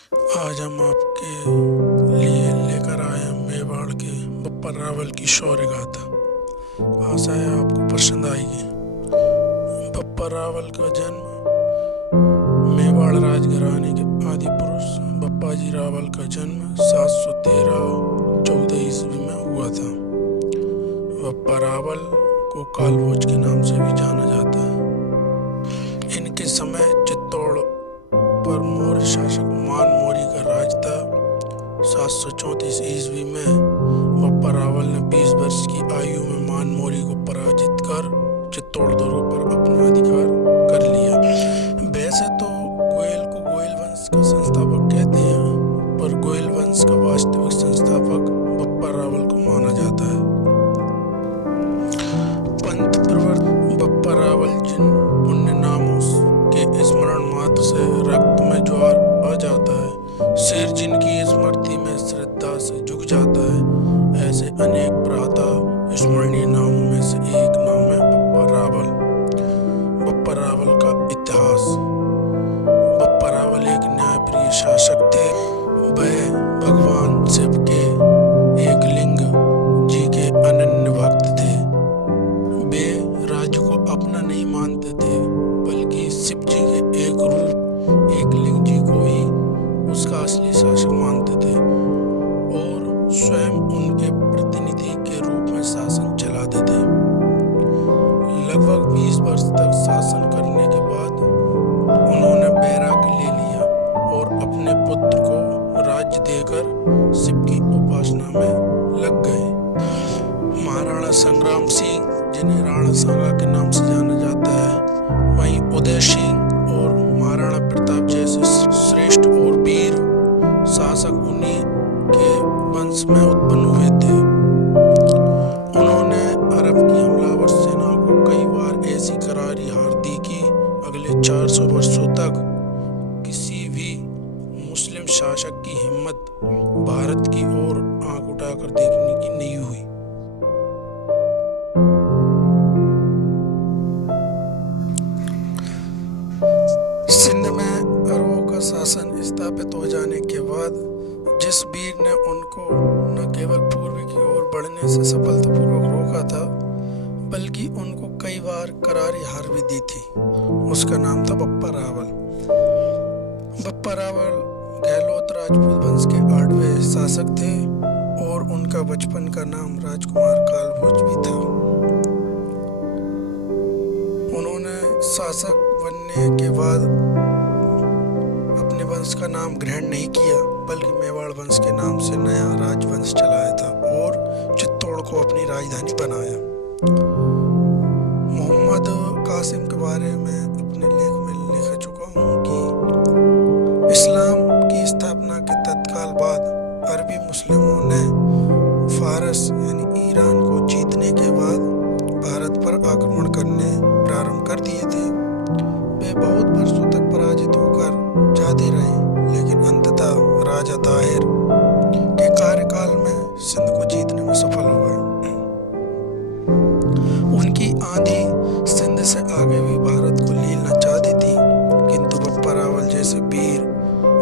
आज हम आपके लिए लेकर आए हैं मेवाड़ के बप्पा रावल की शौर्य गाथा। आशा है आपको पसंद आएगी। बप्पा रावल का जन्म मेवाड़ राजघराने के आदि पुरुष बप्पा जी रावल का जन्म 713 ईस्वी में हुआ था। बप्पा रावल को कालभोज के नाम से भी जाना जाता है। इनके समय चित्तौड़ पर मौर्य शासक मान मौर्य का राज था। 734 ईस्वी में बप्पा रावल ने 20 वर्ष की आयु में मान मौर्य को पराजित कर चित्तौड़ दुर्ग पर अपना अधिकार कर लिया। वैसे तो गोयल को गोयल वंश का संस्थापक कहते हैं, पर गोयल वंश का वास्तविक संस्थापक बप्पा रावल को माना जाता है। पंथ प्रवर्त बप्पा रावल जिन पुण्य नामों के स्मरण मात्र से रक्त में ज्वार आ जाता है, सिर जिनकी स्मृति में श्रद्धा से झुक जाता है, ऐसे अनेक प्रातः स्मरणीय नामों में से एक नाम है बप्पा रावल। बप्पा रावल का इतिहास। बप्पा रावल एक न्यायप्रिय शासक थे। वह भगवान शिव के एक लिंग जी के अनन्य भक्त थे। वे राज्य को अपना नहीं मानते थे, बल्कि शिव जी के एक रूप एक लिंग जी को ही उसका असली शासक मानते थे और स्वयं उनके प्रतिनिधि के रूप में शासन चलाते थे। लगभग 20 वर्ष तक शासन करने के बाद उन्होंने वैराग्य ले लिया और अपने पुत्र को राज्य देकर शिव की उपासना में लग गए। महाराणा संग्राम सिंह, जिन्हें राणा सांगा के नाम से जाना जाता है, वहीं उदय सिंह और महाराणा प्रताप जैसे श्रेष्ठ और वीर शासक उन्हीं के वंश में उत्पन्न हुए थे। उन्होंने अरब की हमलावर सेना को कई बार ऐसी करारी हार दी कि अगले 400 वर्षों तक किसी भी मुस्लिम शासक की हिम्मत भारत की ओर आंख उठाकर देखने की नहीं हुई। सिंध में अरबों का शासन स्थापित हो जाने के बाद जिस वीर ने उनको न केवल पूर्व की ओर बढ़ने से सफलतापूर्वक रोका था, बल्कि उनको कई बार करारी हार भी दी थी, उसका नाम था बप्पा रावल। बप्पा रावल गहलोत राजपूत वंश के 8वें शासक थे और उनका बचपन का नाम राजकुमार कालभोज भी था। उन्होंने शासक बनने के बाद अपने वंश का नाम ग्रहण नहीं किया, बल्कि मेवाड़ वंश के नाम से नया राजवंश चलाया था और चित्तौड़ को अपनी राजधानी बनाया। मोहम्मद कासिम के बारे में अपने लेख में लिख चुका हूँ कि इस्लाम की स्थापना के तत्काल बाद अरबी मुस्लिमों ने फारस यानी ईरान को जीतने के बाद भारत पर आक्रमण करने प्रारंभ कर दिए थे। वे बहुत वर्षों तक पराजित होकर जाते रहे, लेकिन अंततः राजा ताहिर के कार्यकाल में सिंध को जीतने में सफल हो गए। उनकी आंधी सिंध से आगे भी भारत को लीलना चाहती थी, किंतु बप्पा रावल जैसे वीर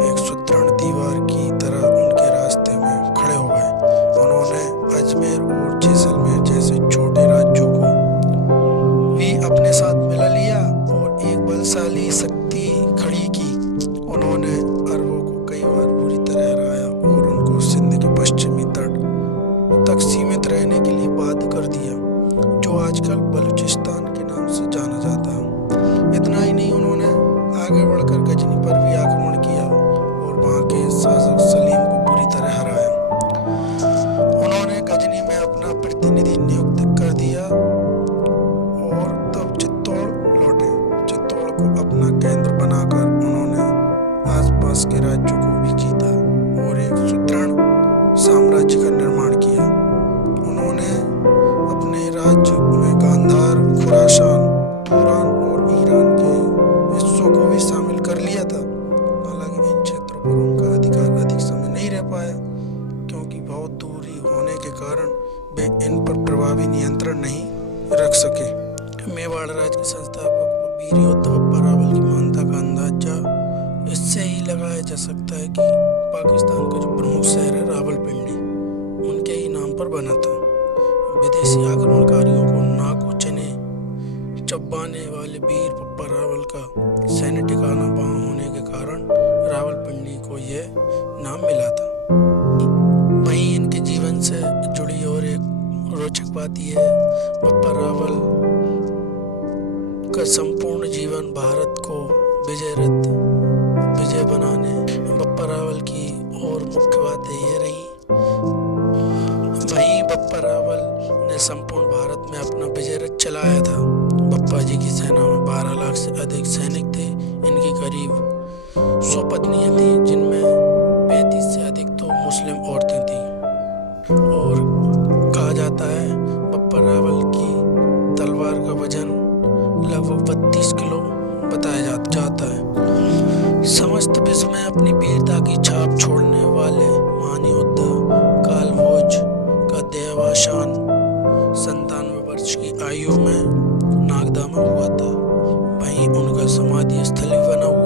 एक सुदृढ़ दीवार की तरह उनके रास्ते में खड़े हो गए। उन्होंने अजमेर और जैसलमेर जैसे छोटे राज्यों को भी अपने साथ मिला लिया और एक बलशाली शक्ति खड़ी की। उन्होंने अरबों को कई बार बुरी तरह हराया और उनको सिंध के पश्चिमी तट तक सीमित रहने के लिए बाध्य कर दिया, जो आजकल बलूचिस्तान के नाम से जाना जाता है। इतना ही नहीं, उन्होंने आगे बढ़कर गजनी पर भी आक्रमण किया और वहां के शासक सलीम को बुरी तरह हराया। उन्होंने गजनी में अपना प्रतिनिधि नियुक्त कर दिया और तब चित्तौड़ लौटे। चित्तौड़ को अपना केंद्र बनाकर उन्होंने आसपास के राज्यों को भी जीता और एक सुदृढ़ साम्राज्य का निर्माण किया। उन्होंने अपने राज्य में गांधार, खुरासान, तुरान और ईरान के हिस्सों को भी शामिल कर लिया था। हालांकि इन क्षेत्रों पर उनका अधिकार अधिक समय नहीं रह पाया, क्योंकि बहुत दूरी होने के कारण वे इन पर प्रभावी नियंत्रण नहीं रख सके। मेवाड़ राज्य के संस्थापक वीर योद्धा बप्पा रावल की महानता का अंदाजा इससे ही लगा लगाया जा सकता है कि पाकिस्तान का जो प्रमुख शहर है रावलपिंडी उनके ही नाम पर बना था। विदेशी आक्रमणकारियों को नाक चबाने वाले वीर पप्पा रावल का सैन्य ठिकाना वहाँ होने के कारण रावलपिंडी को यह नाम मिला था। वहीं इनके जीवन से जुड़ी और एक रोचक बात यह है, पप्पा रावल का संपूर्ण जीवन भारत को विजय बनाने पप्पा रावल की और मुख्य बातें ये रही। वहीं पप्पा रावल ने संपूर्ण भारत में अपना विजय रथ चलाया था। पप्पा जी की सेना में 12 लाख से अधिक सैनिक थे। इनकी करीब 100 पत्नियां थीं, जिनमें 35 से अधिक तो मुस्लिम औरतें थीं। और कहा जाता है पप्पा रावल की तलवार का वजन लगभग 32 किलो बताया जाता है। समस्त विश्व में अपनी वीरता की छाप छोड़ने वाले महान योद्धा कालभोज का देहावसान 97 वर्ष की आयु में नागदा में हुआ था। वहीं उनका समाधि स्थल भी बना हुआ